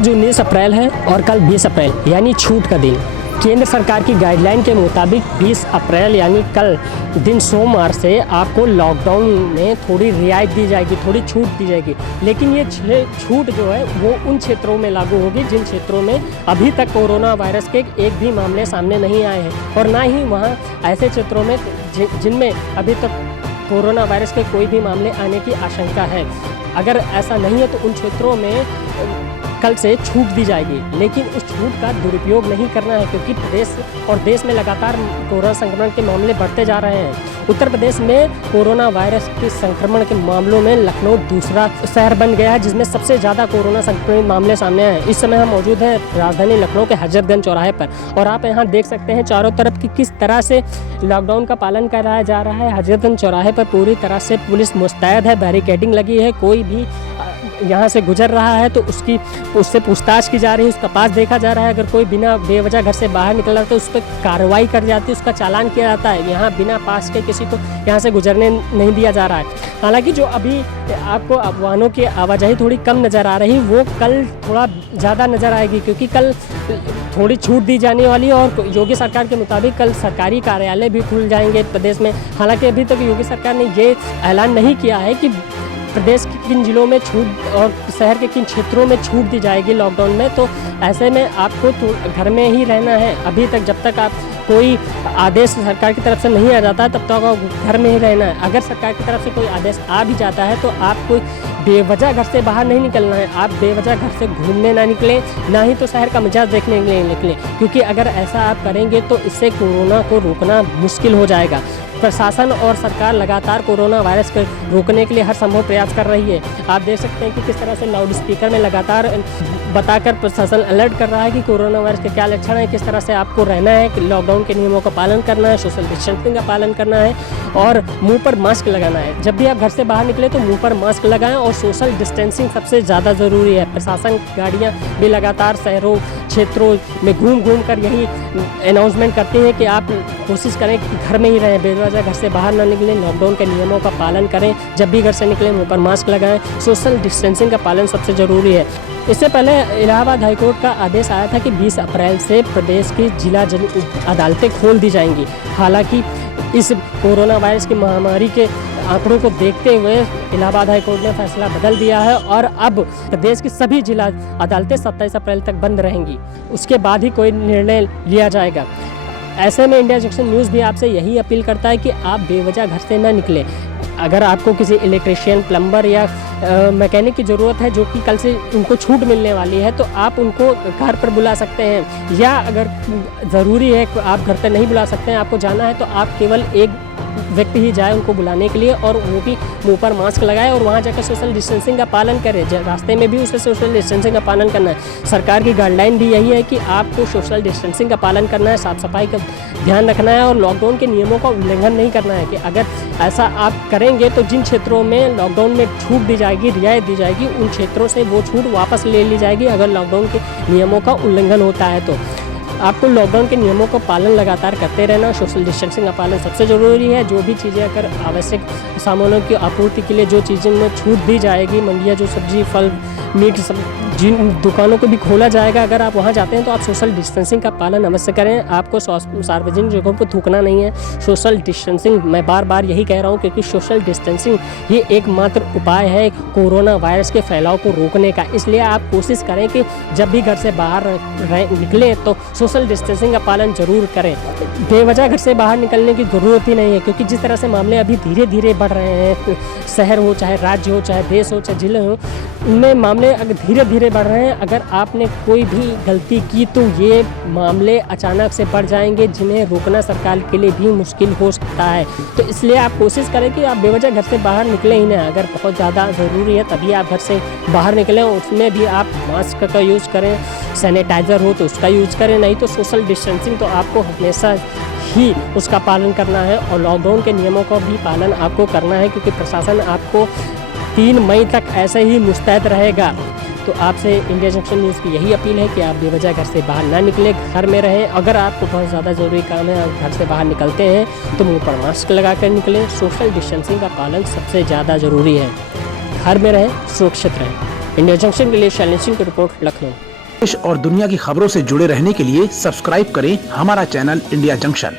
आज 19 अप्रैल है और कल 20 अप्रैल यानी छूट का दिन। केंद्र सरकार की गाइडलाइन के मुताबिक 20 अप्रैल यानी कल दिन सोमवार से आपको लॉकडाउन में थोड़ी रियायत दी जाएगी, थोड़ी छूट दी जाएगी। लेकिन ये छूट जो है वो उन क्षेत्रों में लागू होगी जिन क्षेत्रों में अभी तक कोरोना वायरस के एक भी मामले सामने नहीं आए हैं, और ना ही वहाँ ऐसे क्षेत्रों में जिनमें अभी तक कोरोना वायरस के कोई भी मामले आने की आशंका है। अगर ऐसा नहीं है तो उन क्षेत्रों में कल से छूट दी जाएगी, लेकिन उस छूट का दुरुपयोग नहीं करना है, क्योंकि प्रदेश और देश में लगातार कोरोना संक्रमण के मामले बढ़ते जा रहे हैं। उत्तर प्रदेश में कोरोना वायरस के संक्रमण के मामलों में लखनऊ दूसरा शहर बन गया है जिसमें सबसे ज़्यादा कोरोना संक्रमित मामले सामने आए हैं। इस समय हम मौजूद हैं राजधानी लखनऊ के हजरतगंज चौराहे पर, और आप यहाँ देख सकते हैं चारों तरफ कि किस तरह से लॉकडाउन का पालन कराया जा रहा है। हजरतगंज चौराहे पर पूरी तरह से पुलिस मुस्तैद है, बैरिकेडिंग लगी है। कोई भी यहाँ से गुजर रहा है तो उससे पूछताछ की जा रही है, उसका पास देखा जा रहा है। अगर कोई बिना बेवजह घर से बाहर निकल रहा है तो उस पर कार्रवाई कर जाती है, उसका चालान किया जाता है। यहाँ बिना पास के किसी को यहाँ से गुजरने नहीं दिया जा रहा है। हालांकि जो अभी आपको वाहनों की आवाजाही थोड़ी कम नज़र आ रही, वो कल थोड़ा ज़्यादा नज़र आएगी, क्योंकि कल थोड़ी छूट दी जाने वाली है। और योगी सरकार के मुताबिक कल सरकारी कार्यालय भी खुल जाएंगे प्रदेश में। हालांकि अभी तक योगी सरकार ने ये ऐलान नहीं किया है कि प्रदेश के किन जिलों में छूट और शहर के किन क्षेत्रों में छूट दी जाएगी लॉकडाउन में। तो ऐसे में आपको तो घर में ही रहना है अभी तक, जब तक आप कोई आदेश सरकार की तरफ से नहीं आ जाता तब तक आपको घर में ही रहना है। अगर सरकार की तरफ से कोई आदेश आ भी जाता है तो आप कोई बेवजह घर से बाहर नहीं निकलना है। आप बेवजह घर से घूमने ना निकलें, ना ही तो शहर का मिजाज देखने के लिए निकलें, क्योंकि अगर ऐसा आप करेंगे तो इससे कोरोना को रोकना मुश्किल हो जाएगा। प्रशासन और सरकार लगातार कोरोना वायरस को रोकने के लिए हर संभव प्रयास कर रही है। आप देख सकते हैं कि किस तरह से लाउड स्पीकर में लगातार बताकर प्रशासन अलर्ट कर रहा है कि कोरोना वायरस के क्या लक्षण है, किस तरह से आपको रहना है, लॉकडाउन के नियमों का पालन करना है, सोशल डिस्टेंसिंग का पालन करना है और मुंह पर मास्क लगाना है। जब भी आप घर से बाहर निकले तो मुंह पर मास्क लगाएं और सोशल डिस्टेंसिंग सबसे ज़्यादा ज़रूरी है। प्रशासन गाड़ियाँ भी लगातार शहरों क्षेत्रों में घूम कर यही अनाउंसमेंट करती हैं कि आप कोशिश करें कि घर में ही रहें, बेवजह घर से बाहर ना निकलें, लॉकडाउन के नियमों का पालन करें। जब भी घर से निकलें मुंह पर मास्क लगाएं, सोशल डिस्टेंसिंग का पालन सबसे ज़रूरी है। इससे पहले इलाहाबाद हाईकोर्ट का आदेश आया था कि 20 अप्रैल से प्रदेश की जिला अदालतें खोल दी जाएंगी। हालांकि इस कोरोना वायरस की महामारी के आंकड़ों को देखते हुए इलाहाबाद हाईकोर्ट ने फैसला बदल दिया है और अब प्रदेश की सभी जिला अदालतें 27 अप्रैल तक बंद रहेंगी। उसके बाद ही कोई निर्णय लिया जाएगा। ऐसे में इंडिया जंक्शन न्यूज़ भी आपसे यही अपील करता है कि आप बेवजह घर से न निकलें। अगर आपको किसी इलेक्ट्रिशियन, प्लम्बर या मैकेनिक की ज़रूरत है जो कि कल से उनको छूट मिलने वाली है, तो आप उनको घर पर बुला सकते हैं। या अगर ज़रूरी है आप घर पर नहीं बुला सकते हैं, आपको जाना है, तो आप केवल एक व्यक्ति ही जाए उनको बुलाने के लिए, और वो भी मुंह पर मास्क लगाए और वहाँ जाकर सोशल डिस्टेंसिंग का पालन करें। रास्ते में भी उसे सोशल डिस्टेंसिंग का पालन करना है। सरकार की गाइडलाइन भी यही है कि आपको सोशल डिस्टेंसिंग का पालन करना है, साफ़ सफाई का ध्यान रखना है और लॉकडाउन के नियमों का उल्लंघन नहीं करना है। कि अगर ऐसा आप करेंगे तो जिन क्षेत्रों में लॉकडाउन में छूट दी जाएगी, रियायत दी जाएगी, उन क्षेत्रों से वो छूट वापस ले ली जाएगी अगर लॉकडाउन के नियमों का उल्लंघन होता है। तो आपको लॉकडाउन के नियमों का पालन लगातार करते रहना, सोशल डिस्टेंसिंग का पालन सबसे ज़रूरी है। जो भी चीज़ें अगर आवश्यक सामानों की आपूर्ति के लिए जो चीज़ें में छूट दी जाएगी, मंडियाँ जो सब्जी फल मीट सब जिन दुकानों को भी खोला जाएगा, अगर आप वहाँ जाते हैं तो आप सोशल डिस्टेंसिंग का पालन अवश्य करें। आपको सार्वजनिक जगहों पर थूकना नहीं है। सोशल डिस्टेंसिंग मैं बार बार यही कह रहा हूँ, क्योंकि सोशल डिस्टेंसिंग ये एकमात्र उपाय है कोरोना वायरस के फैलाव को रोकने का। इसलिए आप कोशिश करें कि जब भी घर से बाहर निकलें तो सोशल डिस्टेंसिंग का पालन जरूर करें। बेवजह घर से बाहर निकलने की ज़रूरत ही नहीं है, क्योंकि जिस तरह से मामले अभी धीरे धीरे बढ़ रहे हैं, शहर हो चाहे राज्य हो चाहे देश हो चाहे जिले हो, उनमें मामले अगर धीरे धीरे बढ़ रहे हैं। अगर आपने कोई भी गलती की तो ये मामले अचानक से बढ़ जाएंगे, जिन्हें रोकना सरकार के लिए भी मुश्किल हो सकता है। तो इसलिए आप कोशिश करें कि आप बेवजह घर से बाहर निकलें ही ना। अगर बहुत ज़्यादा ज़रूरी है तभी आप घर से बाहर निकलें, उसमें भी आप मास्क का यूज़ करें, सैनिटाइज़र हो तो उसका यूज़ करें, नहीं तो सोशल डिस्टेंसिंग तो आपको हमेशा ही उसका पालन करना है और लॉकडाउन के नियमों का भी पालन आपको करना है, क्योंकि प्रशासन आपको 3 मई तक ऐसे ही मुस्तैद रहेगा। तो आपसे इंडिया जंक्शन न्यूज़ की यही अपील है कि आप बेवजह घर से बाहर ना निकलें, घर में रहें। अगर आपको बहुत ज़्यादा ज़रूरी काम है और घर से बाहर निकलते हैं तो मुंह पर मास्क लगा कर निकलें। सोशल डिस्टेंसिंग का पालन सबसे ज़्यादा ज़रूरी है। घर में रहें, सुरक्षित रहें। इंडिया जंक्शन के लिए शैलेंद्र सिंह की रिपोर्ट, लखनऊ। देश और दुनिया की खबरों से जुड़े रहने के लिए सब्सक्राइब करें हमारा चैनल इंडिया जंक्शन।